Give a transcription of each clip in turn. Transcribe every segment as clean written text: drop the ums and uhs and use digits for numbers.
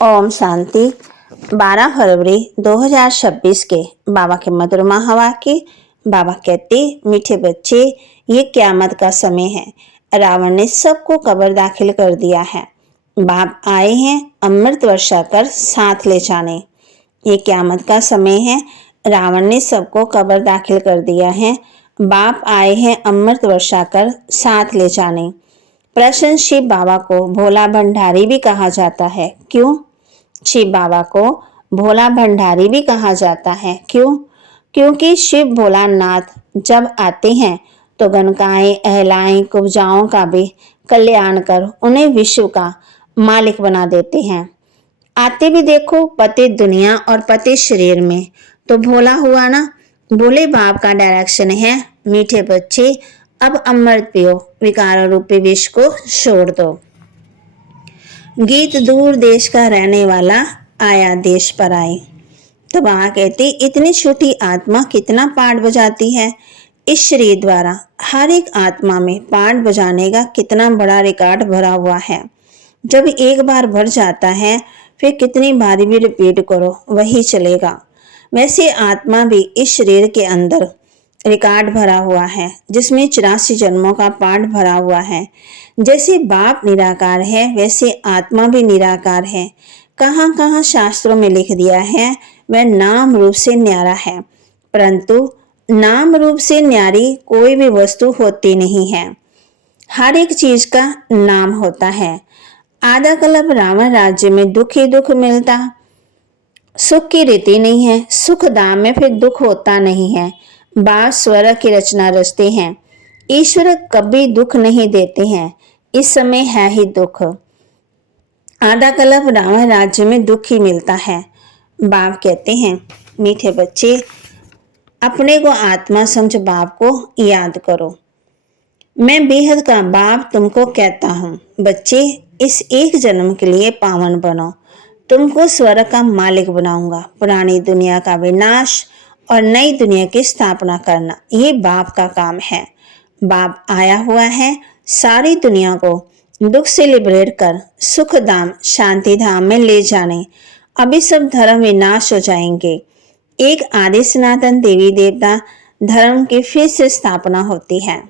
ओम शांति। 12 फरवरी 2026 के बाबा के मधुर हवा के बाबा कहते, मीठे बच्चे, ये क्यामत का समय है। रावण ने सबको कब्र दाखिल कर दिया है। बाप आए हैं अमृत वर्षा कर साथ ले जाने। ये क्यामत का समय है। रावण ने सबको कब्र दाखिल कर दिया है। बाप आए हैं अमृत वर्षा कर साथ ले जाने। प्रश्न शिव बाबा को भोला भंडारी भी कहा जाता है, क्यों? शिव बाबा को भोला भंडारी भी कहा जाता है, क्यों? क्योंकि शिव भोलानाथ जब आते हैं तो गणकाएं, अहलाएं, कुब्जाओं का भी कल्याण कर उन्हें विश्व का मालिक बना देते हैं। आते भी देखो पतित दुनिया और पतित शरीर में, तो भोला हुआ ना। भोले बाप का डायरेक्शन है, मीठे बच्चे अब अमृत पियो, विकार रूपी विष को छोड़ दो। गीत दूर देश का रहने वाला आया देश पर आए। तो बाबा कहते, इतनी छोटी आत्मा कितना पाठ बजाती है। इस शरीर द्वारा हर एक आत्मा में पाठ बजाने का कितना बड़ा रिकॉर्ड भरा हुआ है। जब एक बार भर जाता है फिर कितनी बार भी रिपीट करो वही चलेगा। वैसे आत्मा भी इस शरीर के अंदर रिकॉर्ड भरा हुआ है, जिसमें 84 जन्मों का पाठ भरा हुआ है। जैसे बाप निराकार है वैसे आत्मा भी निराकार है। कहाँ कहाँ शास्त्रों में लिख दिया है वह नाम रूप से न्यारा है, परंतु नाम रूप से न्यारी कोई भी वस्तु होती नहीं है। हर एक चीज का नाम होता है। आधा कल्प रावण राज्य में दुख ही दुख मिलता, सुख की रीति नहीं है। सुख दाम में फिर दुख होता नहीं है। बाप स्वर की रचना रचते हैं। ईश्वर कभी दुख नहीं देते हैं। इस समय है ही दुख। आधा कल्प रावण राज्य में दुख ही मिलता है। बाप कहते हैं, मीठे बच्चे अपने को आत्मा समझ बाप को याद करो। मैं बेहद का बाप तुमको कहता हूँ, बच्चे इस एक जन्म के लिए पावन बनो। तुमको स्वर्ग का मालिक बनाऊंगा। पुरानी दुनिया का विनाश और नई दुनिया की स्थापना करना, ये बाप का काम है। बाप आया हुआ है सारी दुनिया को दुख से लिबरेट कर सुख धाम शांति धाम में ले जाने। अभी सब धर्म विनाश हो जाएंगे। एक आदि सनातन देवी देवता धर्म की फिर से स्थापना होती है।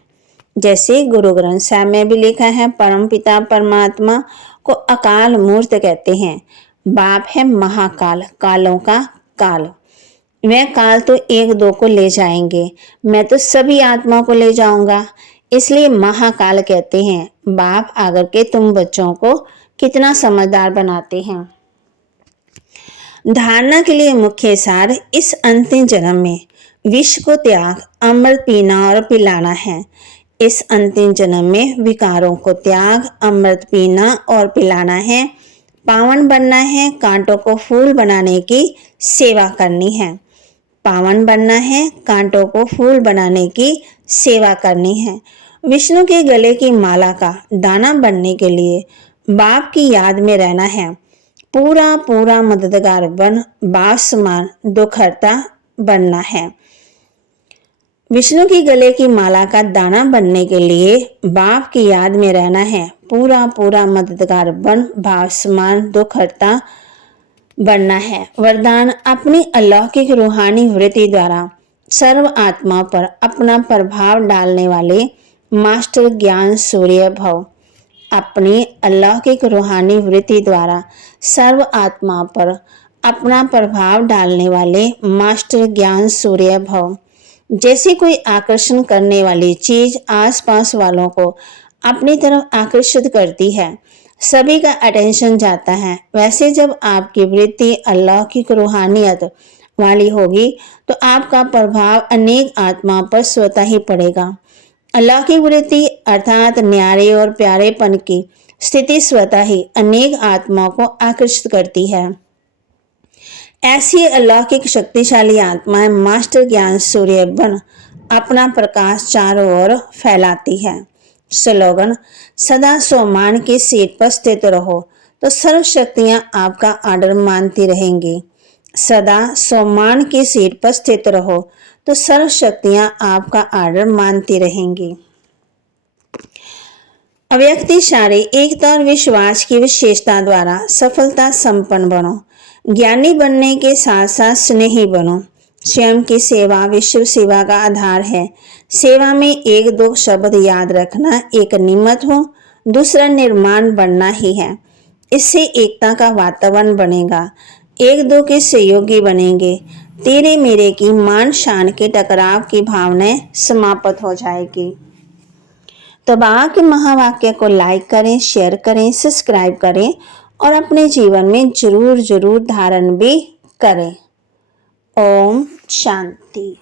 जैसे गुरु ग्रंथ साहब में भी लिखा है, परम पिता परमात्मा को अकाल मूर्त कहते हैं। बाप है महाकाल, कालों का काल। वह काल तो एक दो को ले जाएंगे, मैं तो सभी आत्मा को ले जाऊंगा, इसलिए महाकाल कहते हैं। बाप आकर के तुम बच्चों को कितना समझदार बनाते हैं। धारणा के लिए मुख्य सार इस अंतिम जन्म में विष को त्याग अमृत पीना और पिलाना है। इस अंतिम जन्म में विकारों को त्याग अमृत पीना और पिलाना है। पावन बनना है, कांटों को फूल बनाने की सेवा करनी है। पावन बनना है, कांटों को फूल बनाने की सेवा करनी है। विष्णु के गले की माला का दाना बनने के लिए बाप की याद में रहना है। पूरा पूरा मददगार बन बाप समान दुखहर्ता बनना है। विष्णु की गले की माला का दाना बनने के लिए बाप की याद में रहना है। पूरा पूरा मददगार बन भाव समान दुखहर्ता बनना है। वरदान अपनी अलौकिक रूहानी वृत्ति द्वारा सर्व आत्मा पर अपना प्रभाव डालने वाले मास्टर ज्ञान सूर्य भव। अपनी अलौकिक रूहानी वृत्ति द्वारा सर्व आत्मा पर अपना प्रभाव डालने वाले मास्टर ज्ञान सूर्य भव। जैसे कोई आकर्षण करने वाली चीज आसपास वालों को अपनी तरफ आकर्षित करती है, सभी का अटेंशन जाता है, वैसे जब आपकी वृत्ति अलौकिक रूहानियत वाली होगी तो आपका प्रभाव अनेक आत्मा पर स्वतः ही पड़ेगा। अलौकिक वृत्ति अर्थात न्यारे और प्यारेपन की स्थिति स्वतः ही अनेक आत्माओं को आकर्षित करती है। ऐसी अलौकिक शक्तिशाली आत्माएं मास्टर ज्ञान सूर्य बन अपना प्रकाश चारों ओर फैलाती है। स्लोगन, सदा स्वमान की सीट पर स्थित रहो तो सर्व शक्तियां आपका आर्डर मानती रहेंगी। सदा स्वमान की सीट पर स्थित रहो तो सर्व शक्तियां आपका आर्डर मानती रहेंगी। अव्यक्तिशाली एकता और विश्वास की विशेषता द्वारा सफलता संपन्न बनो। ज्ञानी बनने के साथ साथ स्नेही बनो। स्वयं की सेवा विश्व सेवा का आधार है। सेवा में एक दो शब्द याद रखना, एक निमित्त हो, दूसरा निर्माण बनना ही है। इससे एकता का वातावरण बनेगा, एक दो के सहयोगी बनेंगे। तेरे मेरे की मान शान के टकराव की भावनाएं समाप्त हो जाएगी। तो बाबा के महावाक्य को लाइक करें, शेयर करें, सब्सक्राइब करें और अपने जीवन में जरूर जरूर धारण भी करें। ओम शांति।